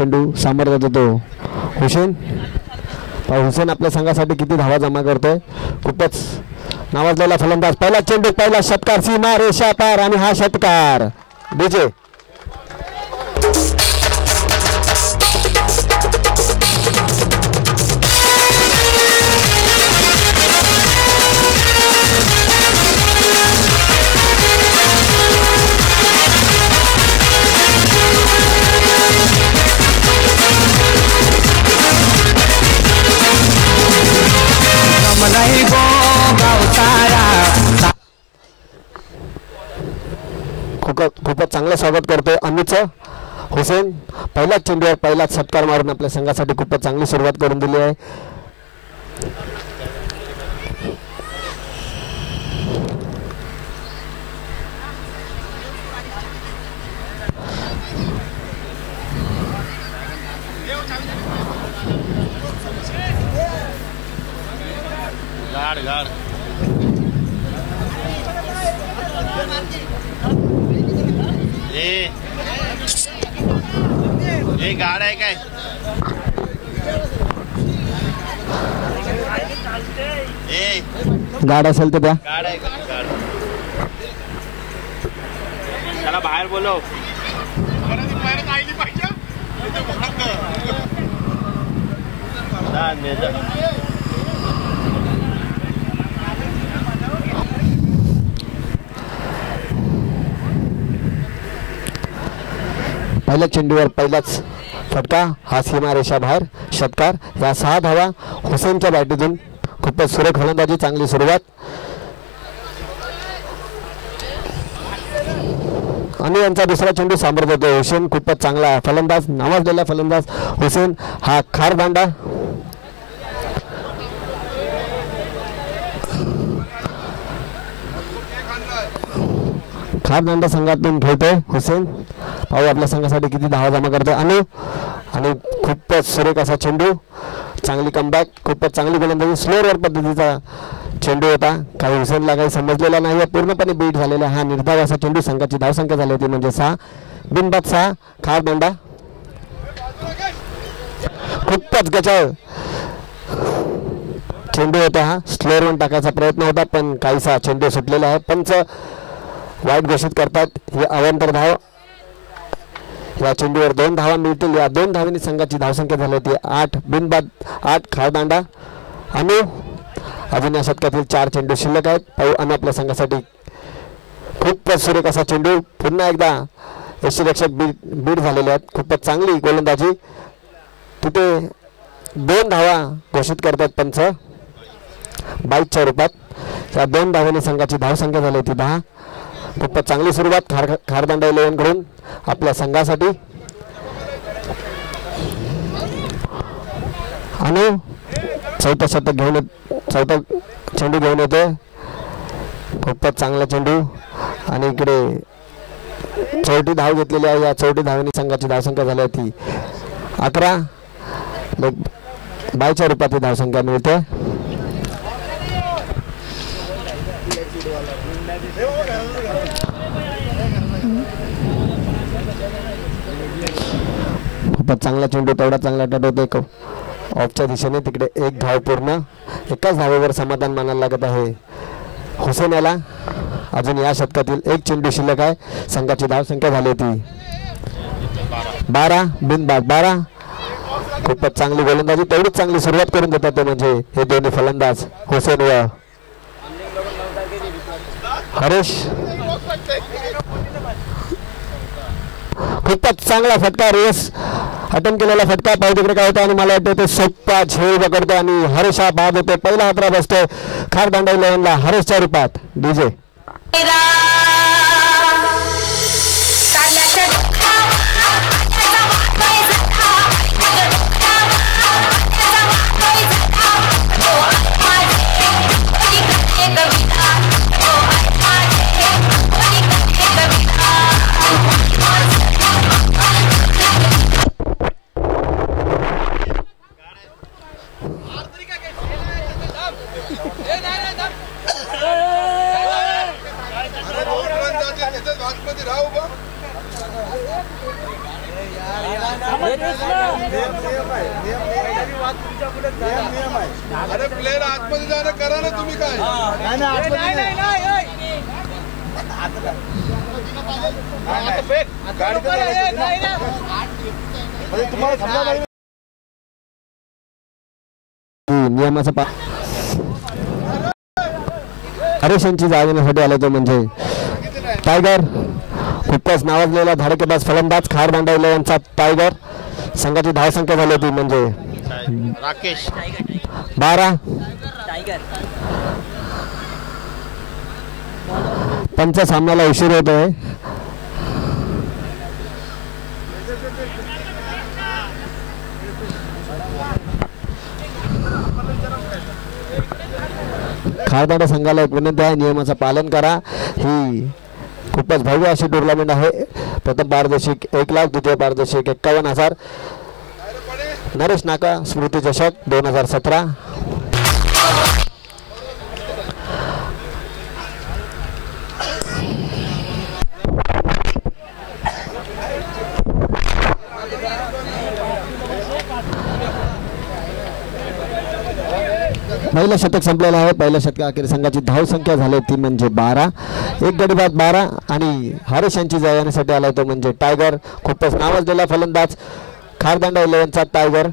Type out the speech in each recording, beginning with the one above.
चेंडू सामोरं जातो हुसेन. हुसेन आपल्या संघासाठी किती धावा जमा करतोय. खूपच नावाजलेला फलंदाज. पहिला चेंडू, पहिला षटकार, सीमा रेषा पार आणि हा षटकार. डीजे खूपच चांगलं स्वागत करतोय अमितचं. हुसेन पहिल्याच चेंडूवर पहिलाच षटकार मारून आपल्या संघासाठी खूपच चांगली सुरुवात करून दिली आहे. गाड आहे काय गाड असेल तर द्या. गाड आहे त्याला बाहेर बोलव. पहिल्या चेंडूवर पहिलाच फटका, हा सीमा रेषा बाहेर षटकार. या 6 धावा हुसेनच्या बॅटीतून. खूपच सुरेख फलंदाजी, चांगली सुरुवात. आणि यांचा दुसरा चेंडू सामोर जातो हुसेन. खूपच चांगला फलंदाज, नावाजलेला फलंदाज हुसेन. हा खार दांडा. खार दांडा संघातून खेळतोय हुसेन. पाहू आपल्या संघासाठी किती धावा जमा करतोय आणि खूपच सुरेख असा चेंडू, चांगली कमबॅक, खूपच चांगली गोलंदाजी. स्लोअर पद्धतीचा चेंडू होता. काही हुसेनला काही समजलेला नाही, पूर्णपणे बीट झालेला. हा निर्धाव असा चेंडू. संघाची धावसंख्या झाली होती म्हणजे 6. बिनबाद 6. खार दांडा. खूपच गचाळ चेंडू होता हा. स्लोअरवर टाकायचा प्रयत्न होता पण काहीसा चेंडू सुटलेला आहे. पंच वाईट घोषित करतात. ही अवांतर धाव. या चेंडूवर 2 धावा मिळतील. या 2 धावांनी संघाची धावसंख्या झाली होती 8. बिनबाद 8. खारदांडा. अजून या शतकातील 4 चेंडू शिल्लक आहेत. पाहू आणि आपल्या संघासाठी खूपच सुरेख असा चेंडू. पुन्हा एकदा यष्टीरक्षक बीट झालेले आहेत. खूपच चांगली गोलंदाजी. तिथे 2 धावा घोषित करतात पंच 22च्या रूपात. या 2 धावांनी संघाची धावसंख्या झाली होती 10. खूपच चांगली सुरुवात खारदांडा 11 कडून आपल्या संघासाठी. आणि चौथा चेंडू घेऊन येतोय. खूपच चांगला चेंडू. आणि इकडे 4थी धाव घेतलेली आहे. या 4थी धावांनी संघाची धावसंख्या झाली होती 11. 22च्या रूपात ही धावसंख्या मिळते. खूपच चांगला चेंडू, तेवढा चांगला टट ऑफच्या दिशेने. तिकडे 1 धाव पूर्ण. एकाच धावेवर समाधान मानायला लागत आहे हुसेन याला. अजून या शतकातील 1 चेंडू शिल्लक आहे. संघाची धावसंख्या झाली होती 12. बिनबाद 12. खूपच चांगली गोलंदाजी, तेवढीच चांगली सुरुवात करून देतात ते म्हणजे हे दोन्ही फलंदाज हुसेन व हरेश. खूपच चांगला फटका, रेस अटेम्प्ट केलेला फटका. पाहू तिकडे काय होतं आणि मला वाटतं ते सोप्पा झेल पकडतो आणि हरेश हा बाद होतो. पहिला हातरा बसतोय खारदांडा 11ला हरेशच्या रूपात. डीजे अरे प्लेयर आतमध्ये जाणं करा ना तुम्ही काय नियमाचा हरेशांची जागा घेण्यासाठी आला तो म्हणजे टायगर. खूपच नावाजलेला धडकेबाज फलंदाज खारदांडा यांचा टायगर. संघाची धावसंख्या झाली होती म्हणजे राकेश 12. पंच सामन्याला उशीर होतोय. खारदांडा संघाला एक विनंती आहे, नियमाचं पालन करा. ही खूपच भव्य अशी टुर्नामेंट आहे. प्रथम पारितोषिक 1 लाख, द्वितीय पारितोषिक 51,000. नरेश नाका स्मृती चषक 2017. पहिलं शतक संपलेलं आहे. पहिल्या शतकाअखेर संघाची धावसंख्या झाली ती म्हणजे 12. एक गडी बाद 12 आणि हरेश यांची जागा येण्यासाठी आला तो म्हणजे टायगर. खूपच नावाजलेला फलंदाज खारदांडा 11चा टायगर.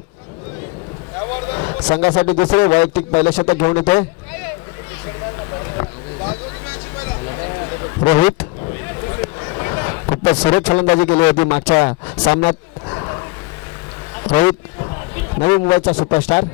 संघासाठी दुसरे वैयक्तिक पहिलं शतक घेऊन येते रोहित. खूपच सुरेख फलंदाजी केली होती मागच्या सामन्यात. रोहित नवी मुंबईचा सुपरस्टार.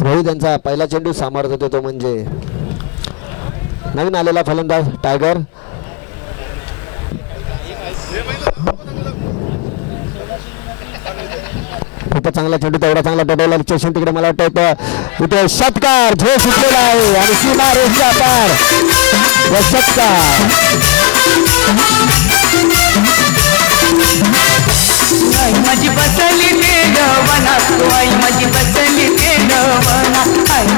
रोहित यांचा पहिला चेंडू सामोरत होतो तो म्हणजे नवीन आलेला फलंदाज टायगर. खूपच चांगला चेंडू, तेवढा चांगला टोटवला स्टेशन तिकडे. मला वाटतं इथे षटकार झोळ सुटलेला आहे आणि सीमा रेषेच्या पार षटकार. माझी बसली ते गवना, माझी बसली ते गवना.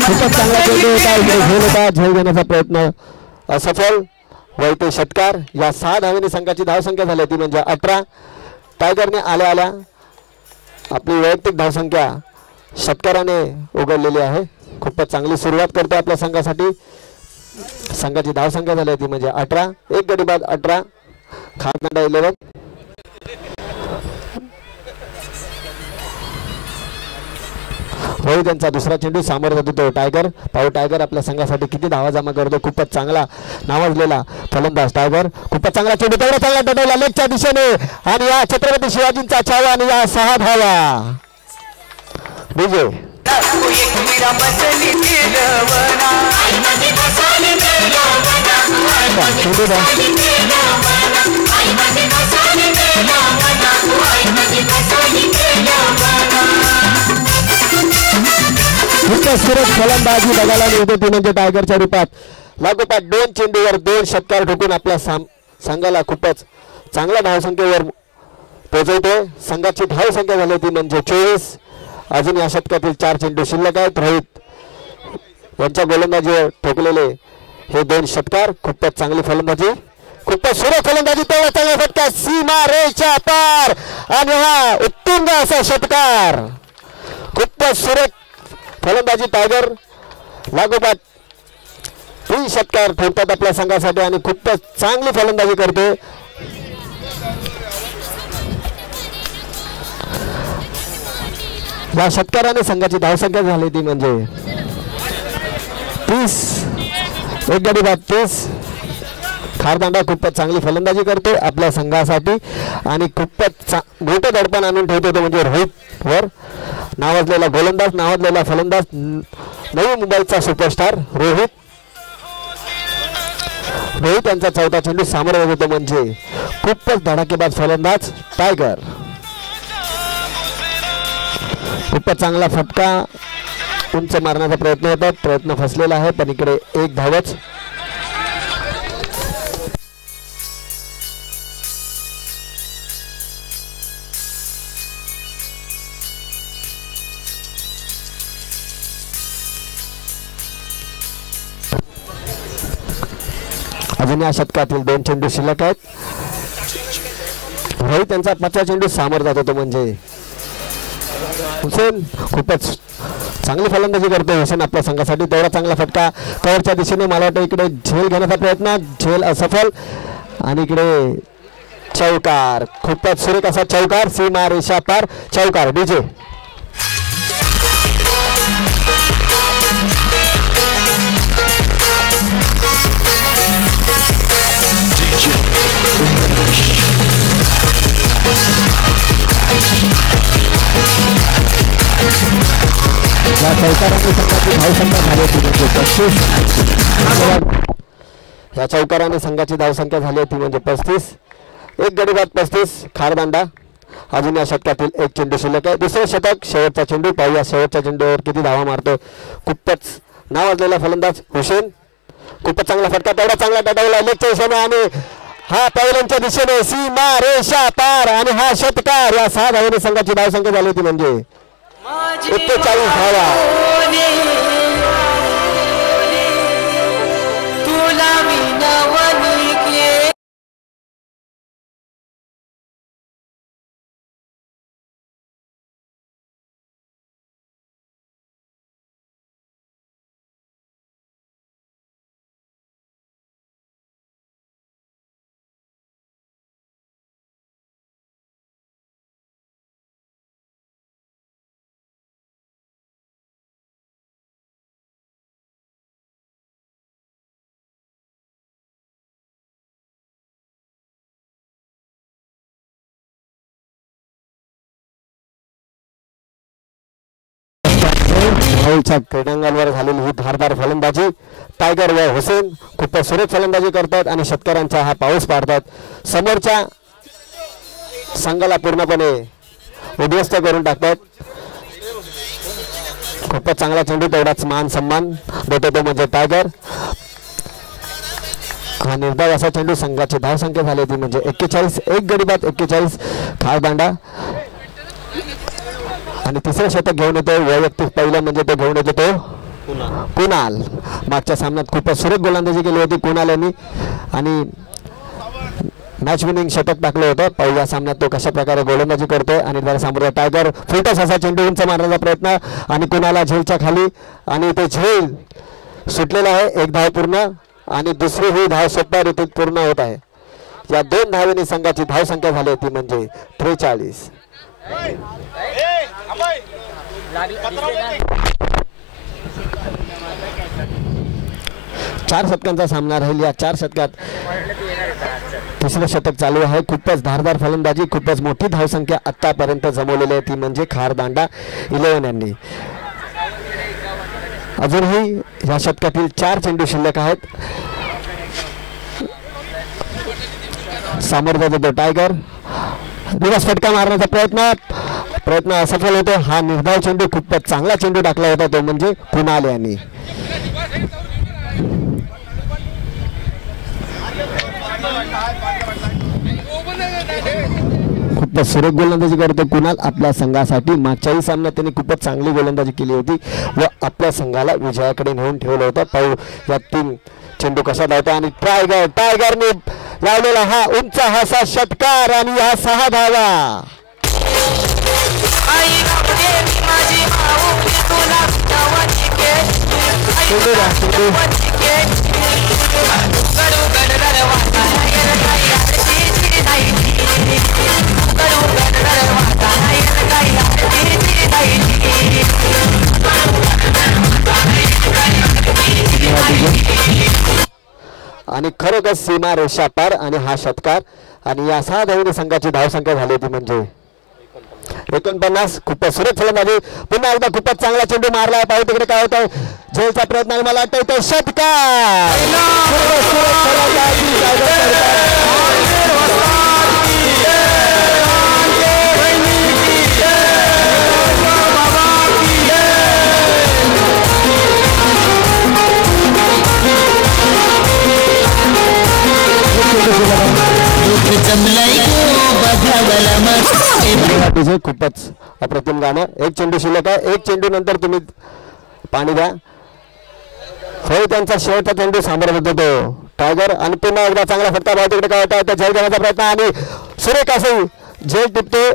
खूपच चांगला चेंडू होता, इकडे झोल होता. झोल घेण्याचा प्रयत्न असफल. वैते षटकार. या 6 धावांनी संघाची धावसंख्या झाली ती म्हणजे 18. टायगरने आल्या आल्या आपली वैयक्तिक धावसंख्या षटकाराने उघडलेली आहे. खूपच चांगली सुरुवात करते आपल्या संघासाठी. संघाची धावसंख्या झाली ती म्हणजे 18. एक गडी बाद 18. खारदांडा 11. रोहित यांचा दुसरा चेंडू सामोर जातो तो टायगर. पाहू टायगर आपल्या संघासाठी किती धावा जमा करतो. खूपच चांगला नावाजलेला फलंदाज टायगर. खूपच चांगला चेंडू, तेवढा चांगला टोटवला लेगच्या दिशेने आणि या छत्रपती शिवाजींचा छावा आणि या 6 धावा विजय. खूपच सुरेख फलंदाजी बघायला मिळते ती म्हणजे टायगरच्या रूपात. लागोपाठ 2 चेंडूवर 2 षटकार ठोकून आपल्या संघाला खूपच चांगल्या धावसंख्येवर पोहोचवते. संघाची धावसंख्या झाली ती म्हणजे 24. अजून या षटकातील 4 चेंडू शिल्लक आहेत. रोहित यांच्या गोलंदाजीवर ठोकलेले हे 2 षटकार. खूपच चांगली फलंदाजी, खूपच सुरेख फलंदाजी, तेवढा चांगला फटका सीमा रेषेच्या पार आणि हा उत्तुंग असा षटकार. खूपच सुरेख फलंदाजी टायगर. लागोपाठ 3 षटकार ठोकतात आपल्या संघासाठी आणि खूपच चांगली फलंदाजी करते. या षटकाराने संघाची धावसंख्या झाली ती म्हणजे 30. एक गडी बाद 30. खारदांडा खूपच चांगली फलंदाजी करतो आपल्या संघासाठी आणि खूपच मोठं दडपण आणून ठेवतो तो म्हणजे रोहित वर. नावाजलेला गोलंदाज, नावाजलेला फलंदाज, नवी मुंबईचा सुपरस्टार रोहित. रोहित यांचा 4था चेंडू सामोरा होतो म्हणजे खूपच धडाकेबाज फलंदाज टायगर. खूपच चांगला फटका उंच मारण्याचा प्रयत्न होता, प्रयत्न फसलेला आहे पण इकडे 1 धावच. अजून या षटकातील 2 चेंडू शिल्लक आहेत. रोहित त्यांचा 5वा चेंडू सामोर जात होतो म्हणजे हुसेन खूपच चांगली फलंदाजी करतो. हुसेन आपल्या संघासाठी तेवढा चांगला फटका कव्हरच्या दिशेने. मला वाटतं इकडे झेल घेण्याचा प्रयत्न, झेल असफल आणि इकडे चौकार. खूपच सुरेख असा चौकार, सीमा रेषा पार चौकार. डीजे या चौकाराने संघाची धावसंख्या झाली होती म्हणजे 35. या चौकाराने संघाची धावसंख्या झाली होती म्हणजे 35. एक गडी बाद 35. खारदांडा. अजून या षटकातील 1 चेंडू शिल्लक आहे. दुसरं षटक, शेवटचा चेंडू. पाहूया शेवटच्या चेंडूवर किती धावा मारतो. खूपच नावाजलेला फलंदाज हुसेन. खूपच चांगला फटका, तेवढा चांगला टटावला लेगच्या दिशेने आणि हा पहिल्यांच्या दिशेने सीमा रेषा पार आणि हा षटकार. या 6 धावांनी संघाची धावसंख्या झाली होती म्हणजे 41 धावा. क्रीडांगणावर झालेली ही धारदार फलंदाजी. टायगर व हुसेन खूपच सुरेख फलंदाजी करतात आणि शेतकऱ्यांचा हा पाऊस पाडतात. समोरच्या संघाला पूर्णपणे उद्ध्वस्त करून टाकतात. खूपच चांगला चेंडू, तेवढाच मान सन्मान देतो तो म्हणजे टायगर. हा निर्धाव असा चेंडू. संघाची धावसंख्या झाली होती म्हणजे 41. एक गडी बाद 41. खारदांडा. आणि तिसरं षटक घेऊन येतो वैयक्तिक पहिलं म्हणजे तो घेऊन येतो तो कुणाल. मागच्या सामन्यात खूपच सुरेख गोलंदाजी केली होती कुणाल यांनी आणि मॅच विनिंग षटक टाकलं होतं. पहिल्या सामन्यात तो कशा प्रकारे गोलंदाजी करतोय आणि त्याला समोर टायगर फुलटस असा चेंडू उंच मारण्याचा प्रयत्न आणि कुणाला झेलच्या खाली आणि ते झेल सुटलेला आहे. 1 धाव पूर्ण आणि दुसरी ही धाव सोप्या रीतीत पूर्ण होत आहे. या 2 धावेने संघाची धावसंख्या झाली होती म्हणजे 43. 4 षटकांचा सामना राहील. या 4 षटकात तिसरं षटक चालू आहे. खूपच धारदार फलंदाजी, खूपच मोठी धावसंख्या आतापर्यंत जमवलेली आहे ती म्हणजे खारदांडा 11 यांनी. अजूनही या षटकातील 4 चेंडू शिल्लक आहेत. समोर जातो टायगर. दिवस फटका मारण्याचा प्रयत्न असफल होतो. हा निर्धाव चेंडू, खूपच चांगला चेंडू टाकला होता तो म्हणजे कुणाल यांनी. खूपच सुरेख गोलंदाजी करतो कुणाल आपल्या संघासाठी. मागच्याही सामन्यात त्यांनी खूपच चांगली गोलंदाजी केली होती व आपल्या संघाला विजयाकडे नेऊन ठेवलं होतं. पाहू या 3 चेंडू कसा धावतो आणि टायगरने लावलेला हा उंच असा षटकार आणि हा 6 धावा. आणि खरोखर सीमा रेषा पार आणि हा षटकार आणि या 6 धावेने संघाची धावसंख्या झाली होती म्हणजे 49. खूपच सुरेख फलंदाजी. पुन्हा एकदा खूपच चांगला चेंडू मारला. पाहू तिकडे काय होतं. झेलचा प्रयत्न आणि मला वाटतं तो षटकार. खूपच अप्रतिम गाणं. 1 चेंडू शिल्लक आहे. 1 चेंडू नंतर तुम्ही पाणी द्या. होय त्यांचा शेवटचा चेंडू सामोर होतो तो टायगर आणि पुन्हा एकदा चांगला फटका भाव तिकडे काय होता झेल घेण्याचा प्रयत्न आणि सुरेख असे झेल टिपते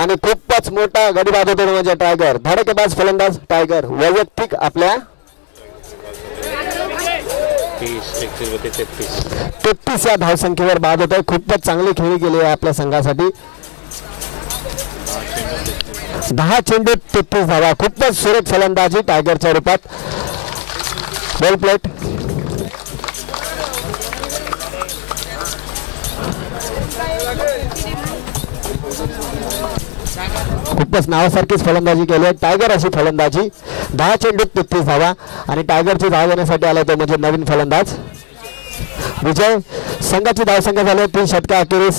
आणि खूपच मोठा गडी बाद होतो म्हणजे टायगर. धडकेबाज फलंदाज टायगर वैयक्तिक आपल्या 33 या धावसंख्येवर बाद होत आहे. खूपच चांगली खेळी गेली आहे आपल्या संघासाठी. 10 चेंडू 33 धावा. खूपच सुरेख फलंदाजी टायगरच्या रूपात. वेल प्लेट. खूपच नावासारखीच फलंदाजी केली आहे टायगर अशी फलंदाजी. 10 चेंडूत 33 धावा आणि टायगरची धाव घेण्यासाठी आला तो म्हणजे नवीन फलंदाज विजय. संघाची धावसंख्या झाली 3 षटका अखेरीस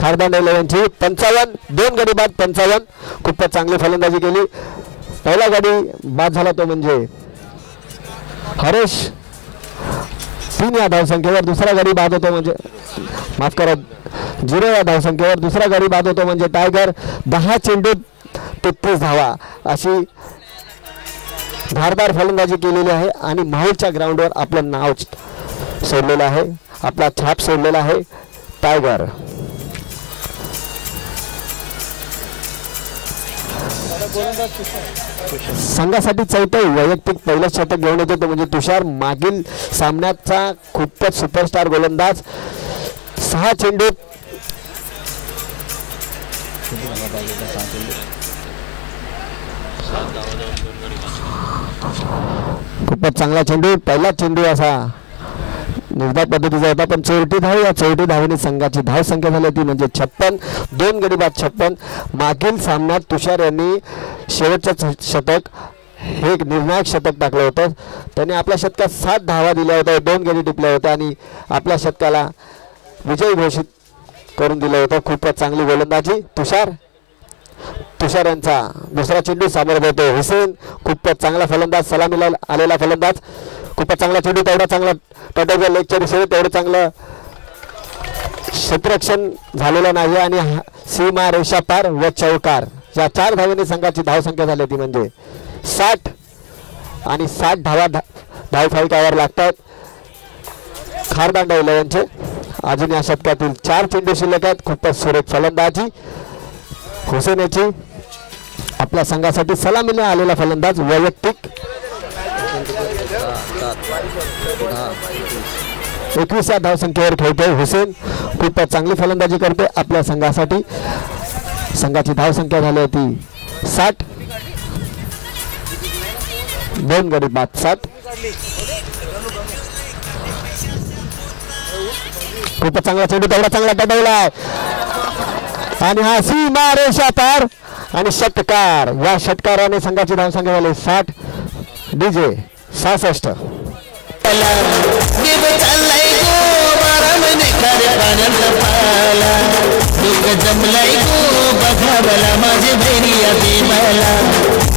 खारदांड 11ची 55 2 गडी बाद 55. खूपच चांगली फलंदाजी केली. पहिला गडी बाद झाला तो म्हणजे हरेश 3 या धावसंख्येवर. दुसरा गडी बाद होतो म्हणजे माफ करा 0 या धावसंख्येवर दुसरा गडी बाद होतो म्हणजे टायगर. 10 चेंडू 33 धावा अशी धारदार फलंदाजी केलेली आहे आणि माहूरच्या ग्राउंडवर आपलं नाव सोडलेलं आहे, आपला छाप सोडलेला आहे टायगर. संघासाठी चौथं वैयक्तिक पहिलं शतक घेऊन येतो तो म्हणजे तुषार. मागील सामन्याचा खूपच सुपरस्टार गोलंदाज. 6 चेंडू खूपच चांगला चेंडू. पहिला चेंडू असा निर्धार पद्धतीचा होता पण चोरटी धाव. या चोरटी धावेने संघाची धाव संख्या झाली ती म्हणजे 56. 2 गडी बाद 56. मागील सामन्यात तुषार यांनी शेवटचं शतक हे निर्णायक शतक टाकलं होतं. त्याने आपल्या शतकात 7 धावा दिल्या होत्या, 2 गडी टिपल्या होत्या आणि आपल्या शतकाला विजयी घोषित करून दिलं होतं. खूपच चांगली गोलंदाजी तुषार यांचा. दुसरा चेंडू सामोरं होतो हुसेन. खूपच चांगला फलंदाज, सलामीला आलेला फलंदाज. खूपच चांगला चेंडू, तेवढा चांगला टटोच्या लेगच्या दिशेने तेवढं चांगलं क्षेत्ररक्षण झालेलं नाही आणि सीमा रेषा पार व चौकार. या 4 धावेने संघाची धावसंख्या झाली ती म्हणजे 60 आणि 60 धावा धावफलकावर लागतात खारदांड 11चे. अजून या शतकातील 4 चेंडू शिल्लक आहेत. खूपच सुरेख फलंदाजी हुसेन याची. आपल्या संघासाठी सलामीने आलेला फलंदाज वैयक्तिक 21 या धावसंख्येवर खेळतोय हुसेन. खूपच चांगली फलंदाजी करते आपल्या संघासाठी. संघाची धावसंख्या झाली होती 60. 2 गडी बाद 7. खूपच चांगला चेंडू, तेवढा चांगला टटवलाय आणि हा सीमा रेषा पार आणि षटकार. या षटकाराने संघाची धावसंख्या झाली 60. डीजे 66. देव चाललाय गो 12 महिने खारे पाण्यात पाला. दुःख जमलाय गो बघावला माझे भैरिया देवाला.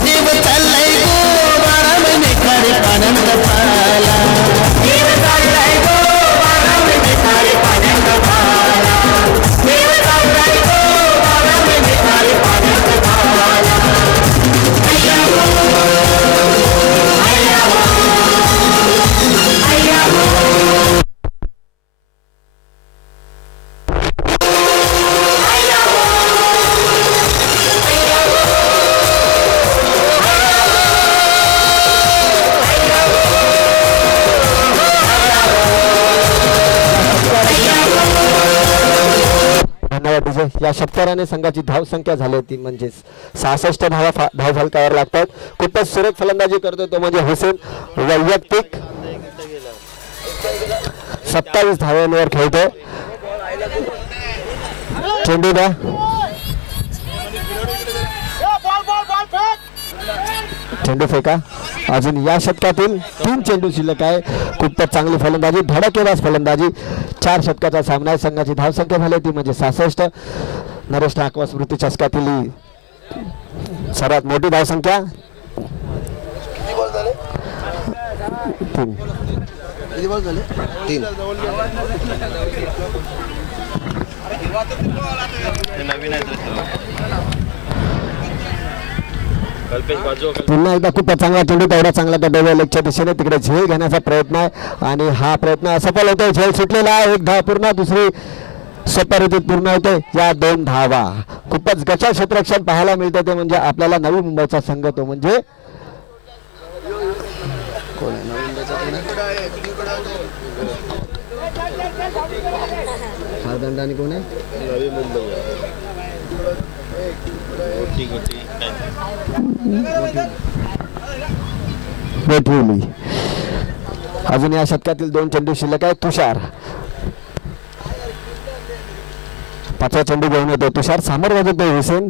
देव चाललाय गो 12 महिने खारे पाण्यात पाला. देव चाललाय गो 12 महिने खारे पाण्यात पाला. देव चाललाय गो 12 महिने खारे पाण्यात पाला. अय्या या षटकाराने संघाची धावसंख्या झाली होती म्हणजे 66 धावा धावफलकावर लागतात. खूपच सुरेख फलंदाजी करतो तो म्हणजे हुसेन. वैयक्तिक 27 धावांवर खेळतो. चेंडू द्या. चेंडू फेका. अजून या षटकातील 3 चेंडू शिल्लक आहे. खूपच चांगली फलंदाजी, धडकेबाज फलंदाजी. 4 षटकाचा सामना आहे. संघाची धावसंख्या झाली ती म्हणजे 66. नरेश ठाकवा स्मृती चषकातील सर्वात मोठी धावसंख्या. 3 नवीन आहे पुन्हा एकदा खूपच चांगला चेंडू तेवढा चांगला त्या लेगच्या दिशेने तिकडे झेल घेण्याचा प्रयत्न आहे आणि हा प्रयत्न असफल होतोय. झेल सुटलेला आहे. एक धाव पूर्ण, दुसरी स्वतःरीतीत पूर्ण होते. या 2 धावा. खूपच गचाळ क्षेत्ररक्षण पाहायला मिळते ते म्हणजे आपल्याला नवी मुंबईचा संघ तो म्हणजे कोण आहे नवी मुंबईचा हारदंडाने कोण आहे नवी मुंबई अजून या शतकातील 2 चेंडू शिल्लक आहे. तुषार 5वा चेंडू घेऊन येतो. तुषार सामोर वाजवतोय. हुसेन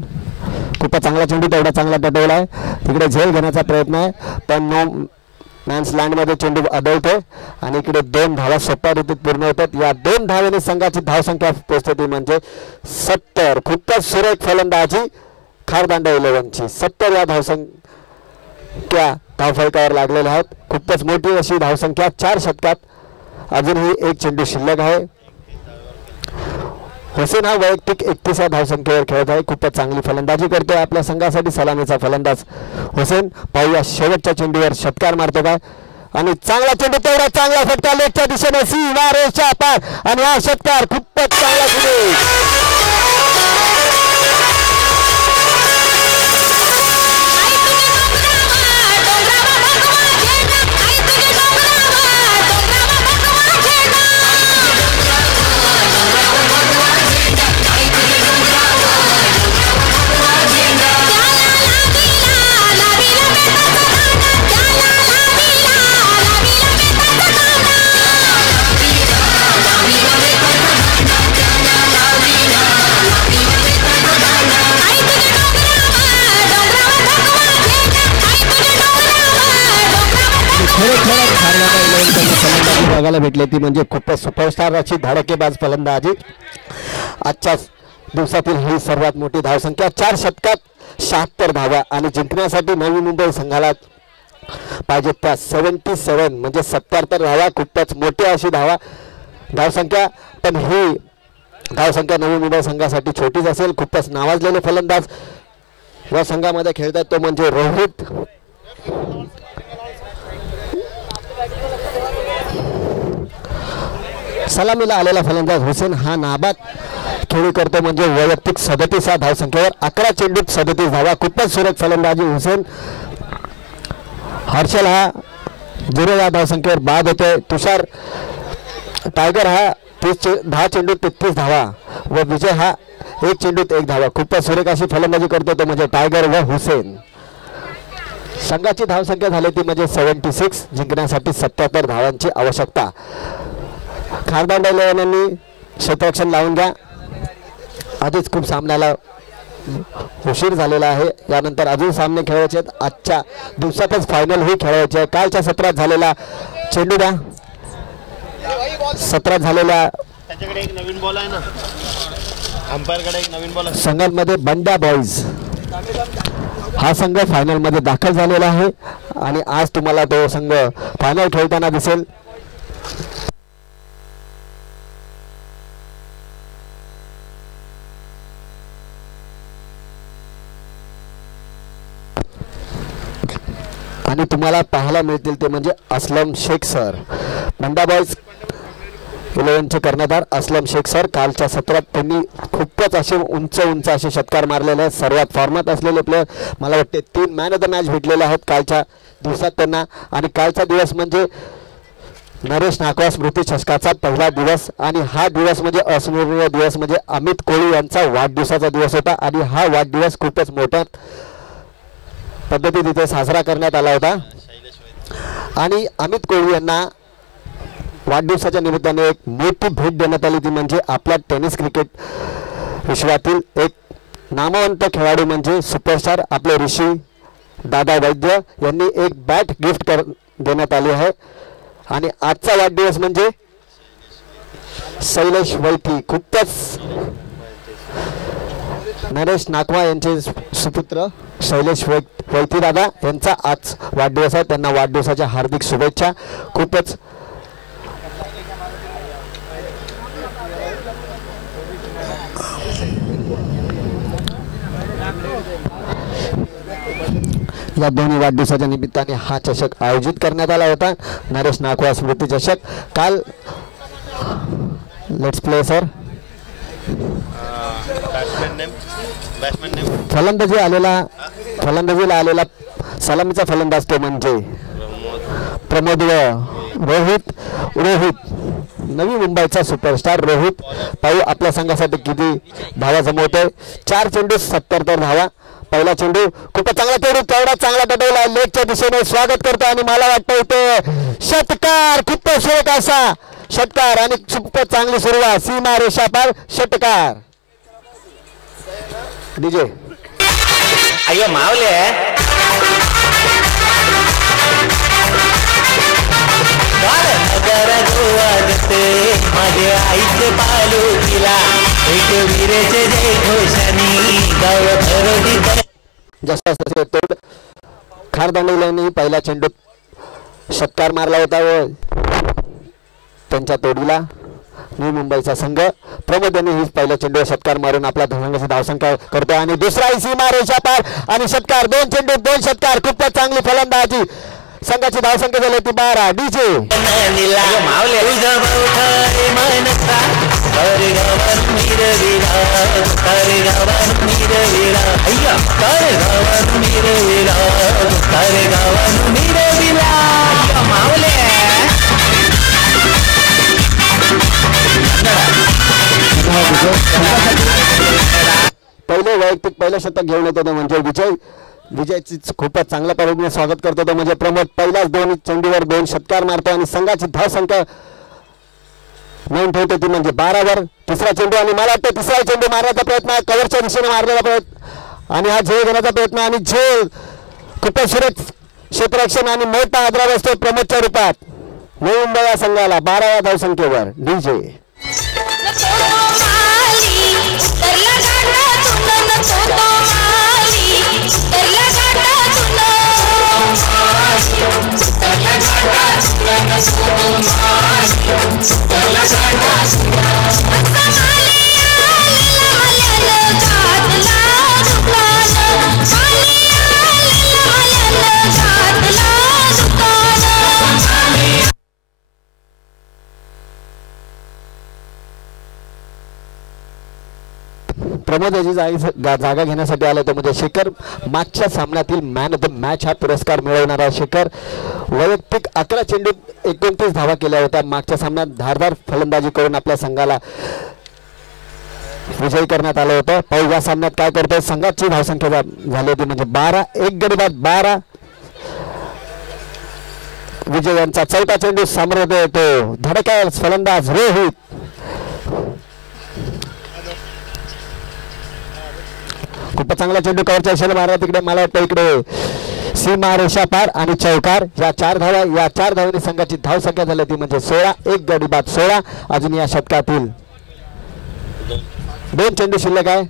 खूपच चांगला चेंडू तेवढा चांगला टटवला आहे. तिकडे झेल घेण्याचा प्रयत्न आहे पण नो मॅन्स लँडमध्ये चेंडू आदळतो आणि इकडे 2 धावा सोप्या रीतीत पूर्ण होतात. या 2 धावेने संघाची धावसंख्या पोहोचते ती म्हणजे 70. खूपच सुरेख फलंदाजी खारदांडा 11ची. 70 या धावसंख्या धावफलकावर लागलेल्या आहेत. खूपच मोठी अशी धावसंख्या 4 षटकात. अजूनही 1 चेंडू शिल्लक आहे. हुसेन हा वैयक्तिक 31 धावसंख्येवर खेळत आहे. खूपच चांगली फलंदाजी करतोय आपल्या संघासाठी सलामीचा फलंदाज हुसेन. पाहूया शेवटच्या चेंडूवर षटकार मारतो काय आणि चांगला चेंडू तेवढा चांगला फटका लेगच्या दिशेने सीमा रेषेच्या पार आणि हा षटकार खूपच चांगला सुरू. बघायला भेटले ती म्हणजे खूपच सुपरस्टार अशी धडकेबाज फलंदाजी. आजच्या दिवसातील ही सर्वात मोठी धावसंख्या 4 षटकात 76 धावा आणि जिंकण्यासाठी नवी मुंबई संघाला पाहिजे त्या 77 म्हणजे 77 धावा. खूपच मोठी अशी धावसंख्या पण ही धावसंख्या नवी मुंबई संघासाठी छोटीच असेल. खूपच नावाजलेले फलंदाज या संघामध्ये खेळतात तो म्हणजे रोहित. सलामीला आलेला फलंदाज हुसेन हा नाबाद खेळी करतो म्हणजे वैयक्तिक 37 धावसंख्येवर 11 चेंडूत 37 धावा. खूपच सुरेख फलंदाजी हुसेन. हर्षल हा 0 या धावसंख्येवर बाद होतोय. तुषार टायगर हा 10 चेंडूत 33 धावा व विजय हा 1 चेंडूत 1 धावा. खूपच सुरेख अशी फलंदाजी करतो तो म्हणजे टायगर व हुसेन. संघाची धावसंख्या झाली ती म्हणजे 76. जिंकण्यासाठी 77 धावांची आवश्यकता. खारदांडा 11 क्षेत्ररक्षण लावून घ्या. आधीच खूप सामन्याला उशीर झालेला आहे. यानंतर अजून सामने खेळायचे आहेत. आजच्या दिवसातच फायनल ही खेळायची आहे. कालच्या सत्रात झालेला चेंडू द्या. सत्रात झालेल्या त्याच्याकडे एक नवीन बॉल आहे ना अंपायरकडे एक नवीन बॉल आहे. संघांमध्ये बंडा बॉईज हा संघ फायनल मध्ये दाखल झालेला आहे आणि आज तुम्हाला तो संघ फायनल खेळताना दिसेल. आणि तुम्हाला पाहायला मिळतील ते म्हणजे असलम शेख सर. बंडा बॉईज 11चे कर्णधार असलम शेख सर. कालच्या सत्रात त्यांनी खूपच असे उंच असे षटकार मारलेले आहेत. सर्वात फॉर्मात असलेले प्लेयर मला वाटते 3 मॅन ऑफ द मॅच भेटलेले आहेत कालच्या दिवसात त्यांना. आणि कालचा दिवस म्हणजे नरेश नाकवा स्मृती चषकाचा पहिला दिवस आणि हा दिवस म्हणजे अस्मरणीय दिवस म्हणजे अमित कोळी यांचा वाढदिवसाचा दिवस होता आणि हा वाढदिवस खूपच मोठ्या पद्धतीत इथे साजरा करण्यात आला होता. आणि अमित कोळी यांना वाढदिवसाच्या निमित्ताने एक मोठी भेट देण्यात आली ती म्हणजे आपल्या टेनिस क्रिकेट विश्वातील एक नामवंत खेळाडू म्हणजे सुपरस्टार आपले ऋषी दादा वैद्य यांनी एक बॅट गिफ्ट देण्यात आली आहे. आणि आजचा वाढदिवस म्हणजे शैलेश वैती. खूपच नरेश नाकवा यांचे सुपुत्र शैलेश वैती दादा यांचा आज वाढदिवस आहे. त्यांना वाढदिवसाच्या हार्दिक शुभेच्छा. खूपच या दोन्ही वाढदिवसाच्या निमित्ताने हा चषक आयोजित करण्यात आला होता, नरेश नागवा स्मृती चषक. काल लेट्स प्ले सर. फलंदाजीला आलेला सलामीचा फलंदाज तो म्हणजे प्रमोद रोहित. नवी मुंबईचा सुपरस्टार रोहित. पाहू आपल्या संघासाठी किती धावा जमवतोय. 4 चेंडू 77 धावा. पहिला चेंडू खूपच चांगला चेंडू, तेवढा चांगला डबवला लेगच्या दिशेने. स्वागत करतो आणि मला वाटतं इथे षटकार, खूपच सुरेख असा षटकार आणि खूपच चांगली सुरुवात. सीमा रेषा पार षटकार. डीजे अय्यो मावले माझे आईचे पालू तिला एक वीरेचे जय घोषानी गाव ठरवली. जसं तोड खारदांडीलांनी पहिला चेंडू षटकार मारला होता व त्यांच्या तोडीला नवी मुंबईचा संघ प्रमोद यांनी ही पहिला चेंडू षटकार मारून आपला संघाचा धावसंख्या करतो आणि दुसरा सीमा रेषा पार आणि षटकार. 2 चेंडू 2 षटकार. खूपच चांगली फलंदाजी. संघाची धावसंख्या झाली होती 12. डीजे पहिले वैयक्तिक पहिलं शतक घेऊन येतो तो म्हणजे विजयची खूपच चांगल्या पद्धतीने स्वागत करतो तो म्हणजे प्रमोद. पहिल्याच 2 चेंडूवर 2 षटकार मारतो आणि संघाची धावसंख्या नोंद ठेवतो ती म्हणजे 12 वर. तिसरा चेंडू आणि मला वाटतं तिसरा चेंडू मारण्याचा प्रयत्न कव्हरच्या दिशेने मारलेला प्रयत्न आणि हा झेल घेण्याचा प्रयत्न आणि झेल खूपच सुरेख क्षेत्ररक्षण आणि मोठा आदरा असतो प्रमोदच्या रूपात नवी मुंबई या संघाला 12व्या धावसंख्येवर. डीजे प्रमोद याची जागा घेण्यासाठी आले तो म्हणजे शेखर. मागच्या सामन्यातील मॅन ऑफ द मॅच हा पुरस्कार मिळवणारा शेखर. वैयक्तिक 11 चेंडू 29 धावा केल्या होत्या. मागच्या सामन्यात धारदार फलंदाजी करून आपल्या संघाला विजयी करण्यात आलं होतं. पाहू या सामन्यात काय करतोय. संघाची धावसंख्या झाली होती म्हणजे 12. 1 गडी बाद 12. विजय यांचा 4था चेंडू सामोरं येतो. धडकाय फलंदाज रोहित. खूपच चांगला चेंडू कव्हरच्या दिशेने मारला तिकडे. मला वाटतं इकडे सीमा रेषा पार आणि चौकार. या 4 धावा. या 4 धावांनी संघाची धावसंख्या झाली ती म्हणजे 16. 1 गडी बाद 16. अजून या षटकातील 2 चेंडू शिल्लक आहे.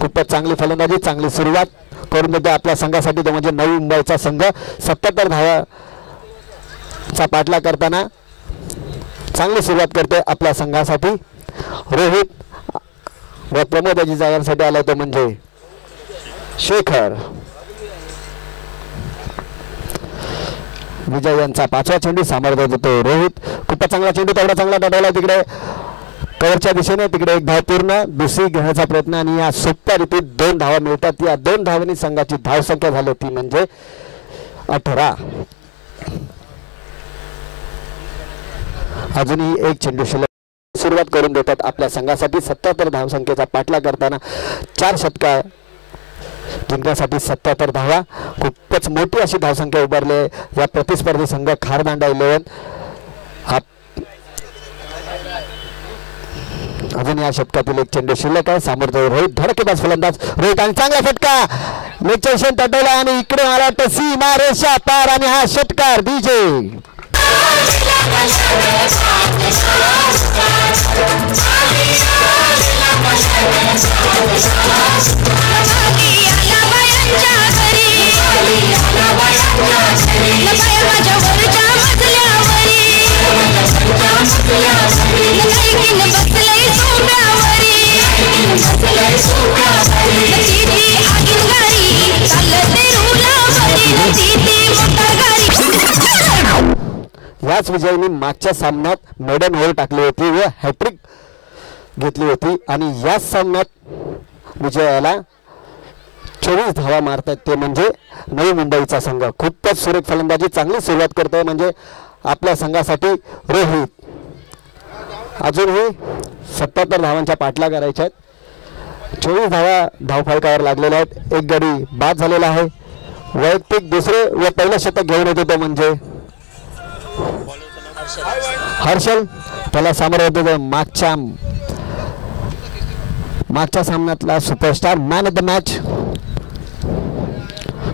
खूपच चांगली फलंदाजी, चांगली सुरुवात करून देतो आपल्या संघासाठी तो म्हणजे नवी मुंबईचा संघ. 77 धावाचा पाठला करताना चांगली सुरुवात करते आपल्या संघासाठी रोहित व प्रमोद याची जागांसाठी आला तो म्हणजे शेखर. विजय यांचा 5वा चेंडू सामोरं देतो रोहित. खूपच चांगला चेंडू, तेवढा चांगला डबवला तिकडे कव्हरच्या दिशेने. तिकडे 1 धाव पूर्ण. दुसरी घेण्याचा प्रयत्न आणि या सोप्या रीतीत 2 धावा मिळतात. या 2 धावांनी संघाची धावसंख्या झाली ती म्हणजे 18. अजूनही 1 चेंडू शिल्लक. सुरुवात करून देतात आपल्या संघासाठी 77 धावसंख्येचा पाठला करताना 4 षटकार जिंकण्यासाठी 77 धावा. खूपच मोठी अशी धावसंख्या उभारली या प्रतिस्पर्धी संघ खारदांडा 11. अजून या षटकातील 1 चेंडू शिल्लक आहे. सामोरं रोहित. धडकेबाज फलंदाज रोहित आणि चांगला षटका लेक्चर तटवला आणि इकडे मला वाटतं सीमा रेषा पार आणि हा षटकार. डीजे याच विजयाने मागच्या सामन्यात मेडन ओव्हर टाकली होती व हॅट्रिक घेतली होती आणि याच सामन्यात विजयाला 24 धावा मारतात ते म्हणजे नवी मुंबईचा संघ. खूपच सुरेख फलंदाजी, चांगली सुरुवात करतोय म्हणजे आपल्या संघासाठी रोहित. अजूनही 77 धावांच्या पाठला करायच्या आहेत. 24 धावा धावफलकावर लागलेल्या आहेत. एक गडी बाद झालेला आहे. वैयक्तिक दुसरे व पहिलं शतक घेऊन येतो तो म्हणजे हर्षल. त्याला सामोरं होतो मागच्या सामन्यातला superstar man of the match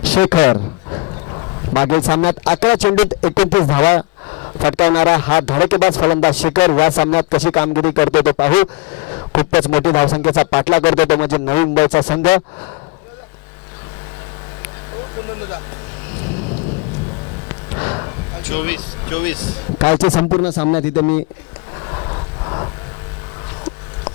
Shekhar. मागील सामन्यात 11 चेंडूत 29 धावा फटकावणारा हा धडकेबाज फलंदाज शेखर या सामन्यात कशी कामगिरी करतो तो पाहू. खूपच मोठी धावसंख्येचा पाठला करतो तो म्हणजे नवी मुंबईचा संघ. कालच्या संपूर्ण सामन्यात इथे मी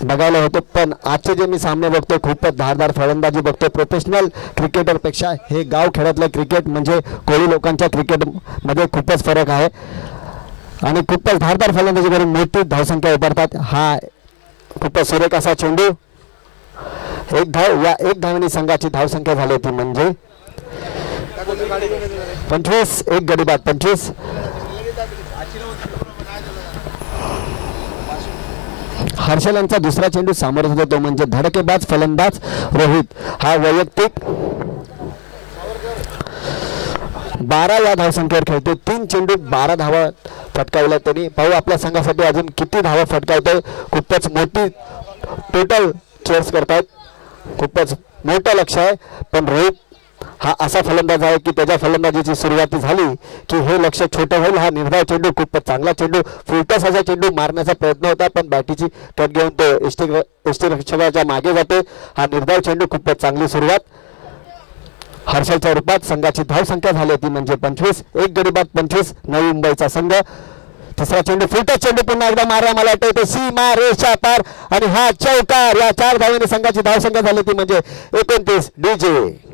बघायला होतो पण आजचे जे मी सामने बघतो खूपच धारदार फलंदाजी बघतो. प्रोफेशनल क्रिकेटरपेक्षा हे गाव खेळातलं क्रिकेट म्हणजे कोळी लोकांच्या क्रिकेटमध्ये खूपच फरक आहे आणि खूपच धारदार फलंदाजी करून मोठी धावसंख्या उभारतात. हा खूपच सुरेख असा चेंडू. एक धावनी संघाची धावसंख्या झाली होती म्हणजे 25. एक गडी बाद 25. हर्षल यांचा दुसरा चेंडू सामोरं होता तो म्हणजे धडकेबाज फलंदाज रोहित. हा वैयक्तिक 12 या धावसंख्येवर खेळतो. 3 चेंडू 12 धावा फटकावल्या त्यांनी. पाहू आपल्या संघासाठी अजून किती धावा फटकावतोय. खूपच मोठी टोटल चेअर्स करतायत. खूपच मोठं लक्ष आहे पण रोहित हा असा फलंदाज आहे की त्याच्या फलंदाजीची सुरुवात झाली की हे लक्ष छोटं होईल. हा निर्धाव चेंडू खूपच चांगला चेंडू, फुलटस असा चेंडू मारण्याचा प्रयत्न होता पण बॅटीची कट घेऊन तो यष्टिरक्षकाच्या मागे जातो. हा निर्धाव चेंडू खूपच चांगली सुरुवात. हर्षलच्या रूपात संघाची धावसंख्या झाली होती म्हणजे 25. एक गडी बाद 25 नवी मुंबईचा संघ. तिसरा चेंडू फुलटस चेंडू पुन्हा एकदा मारला. मला वाटतं तो सीमा रेषा पार आणि हा चौकार. या 4 धावांनी संघाची धावसंख्या झाली होती म्हणजे 29. डीजे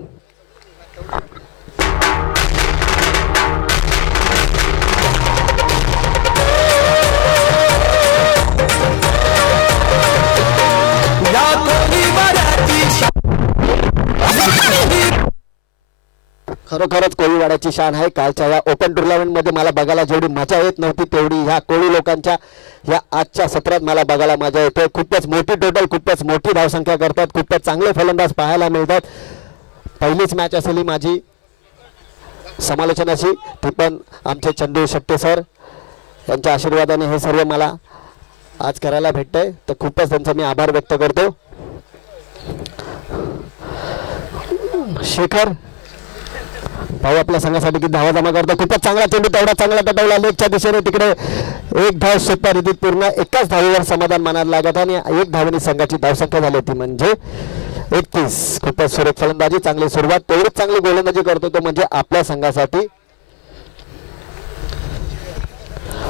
खरोखरच कोळीवाड्याची शान आहे. कालच्या या ओपन टुर्नामेंटमध्ये मला बघायला जेवढी मजा येत नव्हती तेवढी ह्या कोळी लोकांच्या या आजच्या सत्रात मला बघायला मजा येते. खूपच मोठी टोटल, खूपच मोठी धावसंख्या करतात. खूपच चांगले फलंदाज पाहायला मिळतात. पहिलीच मॅच असेल ही माझी समालोचनाची, ती पण आमचे चंदू शेट्टे सर यांच्या आशीर्वादाने हे सर्व मला आज करायला भेटतंय तर खूपच त्यांचा मी आभार व्यक्त करतो. शेखर पाहू आपल्या संघासाठी किती धावा जमा करतो. खूपच चांगला चेंडू, तेवढा चांगला तटवला लेगच्या दिशेने. तिकडे एक धाव सोप्या रीतीत पूर्ण. एकाच धावेवर समाधान मानायला लागत आणि 1 धावेने संघाची धावसंख्या झाली होती म्हणजे 31. खूपच सुरेख फलंदाजी, चांगली सुरुवात. तेवढीच चांगली गोलंदाजी करतो तो म्हणजे आपल्या संघासाठी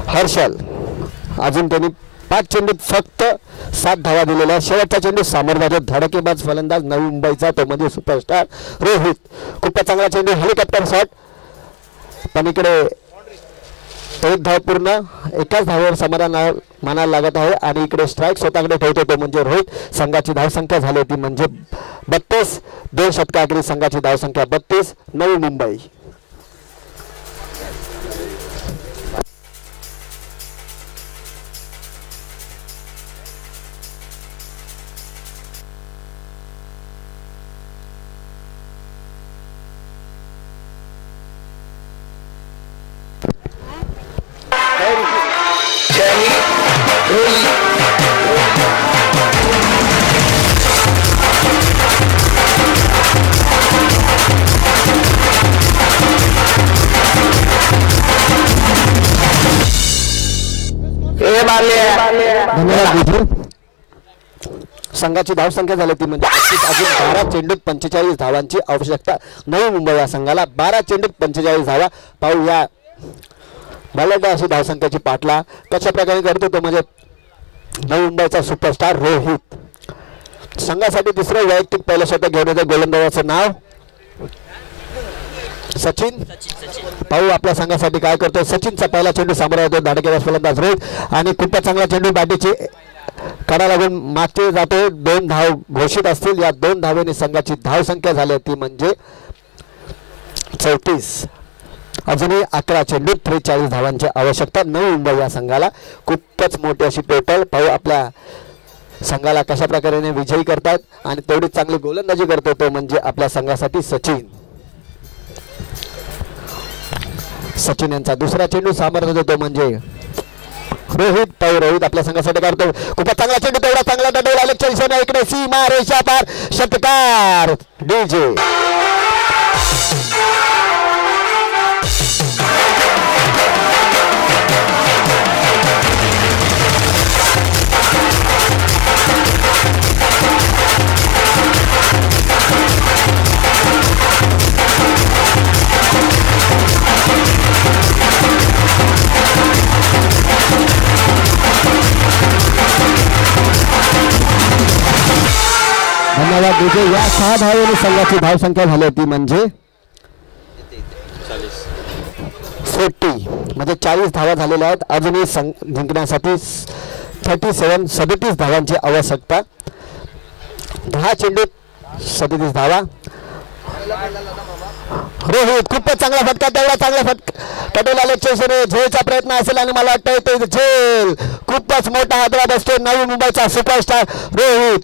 हर्षल. अजून त्यांनी 5 चेंडूत फक्त 7 धावा दिलेल्या. शेवटचा चेंडू सामोरं धडकेबाज फलंदाज नवी मुंबईचा तो म्हणजे सुपरस्टार रोहित. खूपच चांगला चेंडू, हेलिकॉप्टर शॉट पण इकडे 1 धाव पूर्ण. एकाच धावेवर समाधान मानायला लागत आहे आणि इकडे स्ट्राईक स्वतःकडे ठेवतो तो म्हणजे रोहित. संघाची धावसंख्या झाली होती म्हणजे 32. 2 षटकाअखेरी संघाची धावसंख्या 32 नवी मुंबई. संघाची धावसंख्या झाली ती म्हणजे अजून 12 चेंडूत 45 धावांची आवश्यकता नवी मुंबई या संघाला. 12 चेंडूत 45 धावा. पाहूया बलंदा अशी धावसंख्याची पाठला कशा प्रकारे करतो तो म्हणजे नवी मुंबईचा सुपरस्टार रोहित. संघासाठी दुसरं वैयक्तिक पहिलं शतक घेऊन येते. गोलंदाजाचं नाव सचिन पाहू आपल्या संघासाठी काय करतोय. सचिनचा पहिला चेंडू सामोरा येतो धडकेबाज फलंदाज रोहित आणि खूपच चांगला चेंडू बॅटीची कडा लागून मागचे जातो. 2 धाव घोषित असतील. या 2 धावेने संघाची धाव संख्या झाली ती म्हणजे 34. अजूनही 11 चेंडू 43 धावांची आवश्यकता. नवी मुंबई या संघाला खूपच मोठी अशी टोटल. पाहू आपल्या संघाला कशा प्रकारे विजयी करतात आणि तेवढीच चांगली गोलंदाजी करतो तो म्हणजे आपल्या संघासाठी सचिन. सचिन यांचा दुसरा चेंडू सामोरा देतो म्हणजे रोहित. पाहू रोहित आपल्या संघासाठी काढतो. खूपच चांगला चेंडू तेवढा चांगला डबल आलेच्या दिशेने इकडे सीमा रेषा पार षटकार डीजे. धन्यवाद डीजे. या 6 धावेने संघाची धाव संख्या झाली ती म्हणजे 40 म्हणजे 40 धावा झालेल्या आहेत. अजूनही जिंकण्यासाठी 37 धावांची आवश्यकता. 10 चेंडू 37 धावा. रोहित खूपच चांगला फटका तेवढा चांगला फटका पटेल आलेक्शने झेलचा प्रयत्न असेल आणि मला वाटतं झेल खूपच मोठा हादरा बसतो. नवी मुंबईचा सुपरस्टार रोहित.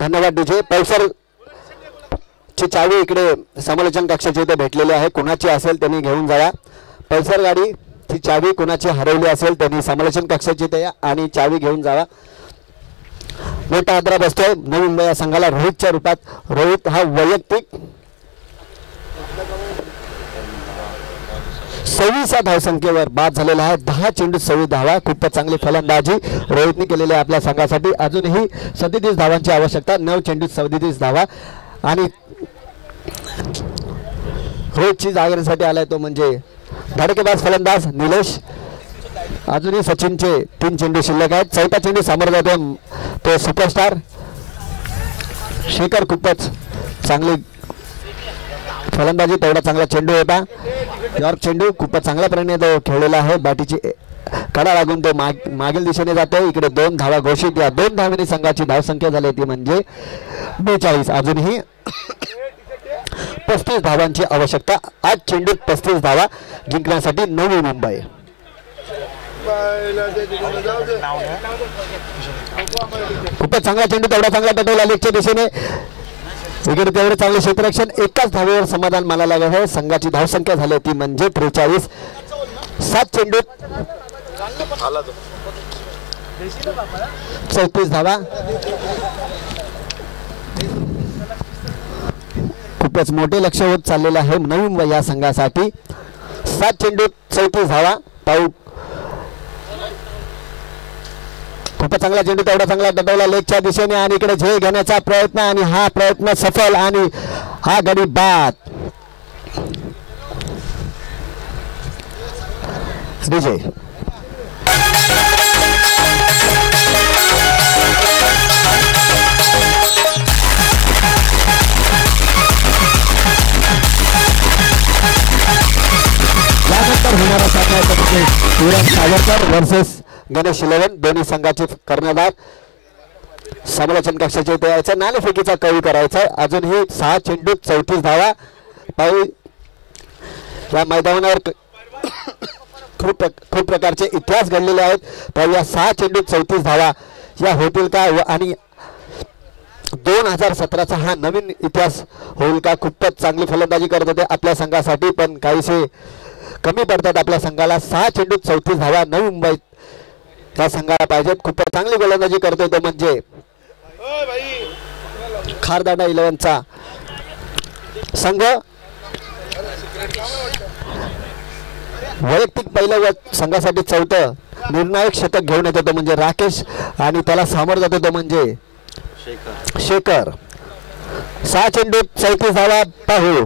धन्यवाद डीजे. पल्सर ची चावी इकडे समालोचन कक्षाच्या इथे भेटलेली आहे. कुणाची असेल त्यांनी घेऊन जावा. पल्सर गाडी ची चावी कुणाची हरवली असेल त्यांनी समालोचन कक्षाची इथे या आणि चावी घेऊन जावा. मोठा आदरा बसतोय नवी मुंबई या संघाला रोहितच्या रूपात. रोहित हा वैयक्तिक 26 धावसंख्येवर बाद झालेला आहे. 10 चेंडू 26 धावा. खूपच चांगली फलंदाजी रोहितने केलेली आहे आपल्या संघासाठी. अजूनही 37 धावांची आवश्यकता. 9 चेंडू 37 धावा आणि रोहितची जागेसाठी आलाय तो म्हणजे धडकेबाज फलंदाज निलेश. अजूनही सचिनचे 3 चेंडू शिल्लक आहेत. 4था चेंडू सामोरा जातो तो सुपरस्टार शेखर. खूपच चांगली फलंदाजी तेवढा चांगला चेंडू होता. यॉर्क चेंडू खूपच चांगल्या प्रमाणे तो खेळलेला आहे. बॅटीची कडा लागून तो मागील दिशेने जातो. इकडे 2 धावा घोषित. या 2 धावेने संघाची धावसंख्या झाली ती म्हणजे 42. अजूनही 35 धावांची आवश्यकता. 8 चेंडू 35 धावा जिंकण्यासाठी नवी मुंबई. खूपच चांगला चेंडू तेवढा चांगला टटवला लेगच्या दिशेने. इकडे तेवढे चांगले क्षेत्ररक्षण. एकाच धावेवर समाधान मला लागत आहे. संघाची धावसंख्या झाली ती म्हणजे 43. 7 चेंडू 34 धावा. खूपच मोठे लक्ष होत चाललेलं आहे नवी मुंबई या संघासाठी. 7 चेंडू 34 धावा. पाऊट खूपच चांगला चेंडू तेवढा चांगला डबवला लेगच्या दिशेने आणि इकडे झेल घेण्याचा प्रयत्न आणि हा प्रयत्न सफल आणि हा गडी बाद. विजय. यानंतर होणारा सामना सूरज सावरकर वर्सेस गणेश 11. दोन्ही संघाचे कर्णधार समालोचन कक्षाचे इथे यायचं. नाणेफेकीचा कवी करायचा. अजूनही 6 चेंडू 34 धावा. पाहू या मैदानावर खूप प्रकारचे इतिहास घडलेले आहेत. पाहू या 6 चेंडू 34 धावा या होतील का आणि 2017चा हा नवीन इतिहास होईल का. खूपच चांगली फलंदाजी करत होते आपल्या संघासाठी पण काहीसे कमी पडतात आपल्या संघाला. 6 चेंडू 34 धावा नवी मुंबई या संघाला पाहिजेत. खूपच चांगली गोलंदाजी करतोय तो म्हणजे खारदांडा 11चा संघ. वैयक्तिक पहिलं संघासाठी चौथं निर्णायक शतक घेऊन येतो तो म्हणजे राकेश आणि त्याला सामोरं जातो तो म्हणजे शेखर. 6 चेंडूत 34 धावा पाहू.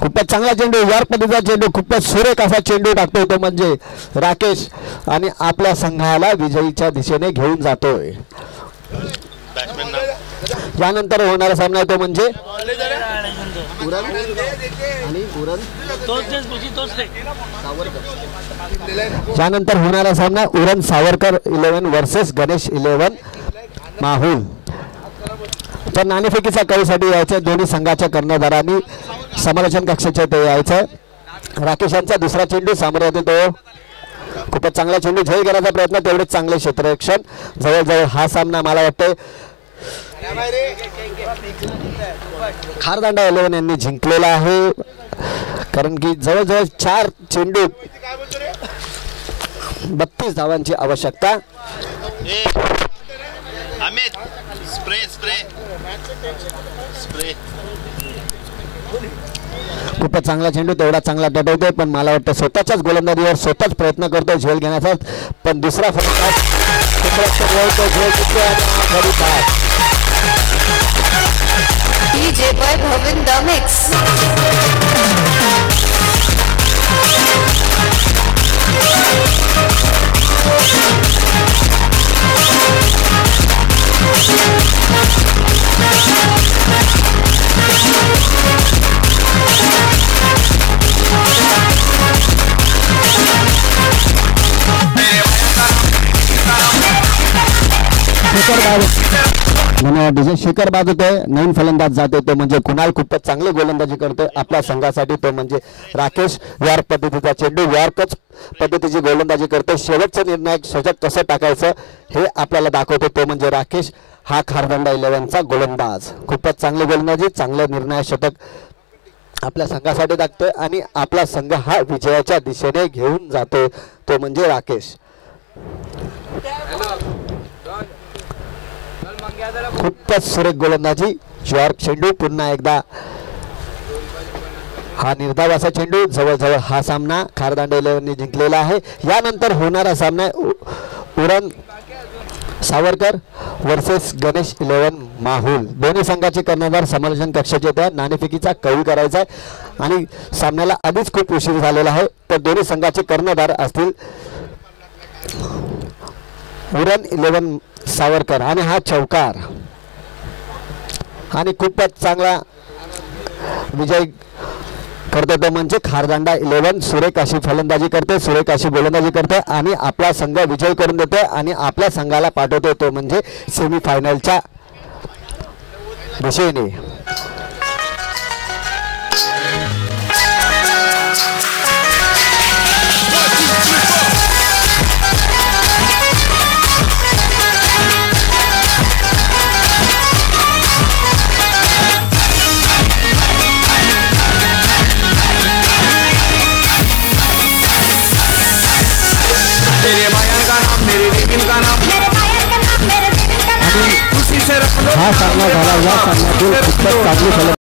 खूपच चांगला चेंडू, यार पद्धतीचा चेंडू, खूपच सुरेख असा चेंडू टाकतोय तो म्हणजे राकेश आणि आपल्या संघाला विजयीच्या दिशेने घेऊन जातोय. यानंतर होणारा सामना तो म्हणजे यानंतर होणारा सामना उरण सावरकर 11 वर्सेस गणेश 11 माहुल. तर नाणेफेकीच्या कळीसाठी यायचे दोन्ही संघाच्या कर्णधारांनी समालोचन कक्षाच्या ते यायचं. राकेश यांचा दुसरा चेंडू सामोरा येतो तो खूपच चांगला चेंडू, झेल घेण्याचा प्रयत्न, तेवढेच चांगले क्षेत्ररक्षण. जवळजवळ हा सामना मला वाटतं खारदांडा 11 यांनी जिंकलेला आहे, कारण की जवळजवळ 4 चेंडू 32 धावांची आवश्यकता. खूपच चांगला चेंडू, तेवढा चांगला टटवतोय, पण मला वाटतं स्वतःच्याच गोलंदाजीवर स्वतःच प्रयत्न करतोय झेल घेण्याचा. पण दुसरा फलंदाज DJ Vaibhav in the mix. Shekhar बाद होतोय. नवीन फलंदाज जातोय तो म्हणजे कुणाल, खूपच चांगली गोलंदाजी करतोय आपल्या संघासाठी तो म्हणजे राकेश. व्यार पद्धतीचा चेंडू, व्यारकच पद्धतीची गोलंदाजी करतोय. शेवटचं निर्णायक षटक कसं टाकायचं हे आपल्याला दाखवतो तो म्हणजे राकेश, हा खारदांडा 11चा गोलंदाज. खूपच चांगली गोलंदाजी, चांगलं निर्णायक षटक आपल्या संघासाठी टाकतोय आणि आपला संघ हा विजयाच्या दिशेने घेऊन जातोय तो म्हणजे राकेश. खूपच सुरेख गोलंदाजी, जॉर्क चेंडू, पुन्हा एकदा हा निर्धाव असा चेंडू. जवळजवळ हा सामना खारदांडा 11 जिंकलेला आहे. यानंतर होणारा सामना उरण सावरकर वर्सेस गणेश 11 माहुल. दोन्ही संघाचे कर्णधार समालोचन कक्षाचे त्या नाणेफेकीचा कळी करायचा आहे आणि सामन्याला आधीच खूप उशीर झालेला आहे. तर दोन्ही संघाचे कर्णधार असतील उरण 11 सावरकर आणि हा चौकार आणि खूपच चांगला विजय करतो तो म्हणजे खारदांडा 11. सुरेख अशी फलंदाजी करते, सुरेख अशी गोलंदाजी करते आणि आपला संघ विजय करून देते आणि आपल्या संघाला पाठवतो तो म्हणजे सेमीफायनलच्या दिशेने. हा सामना झाला. या सामन्यातील खूपच चांगली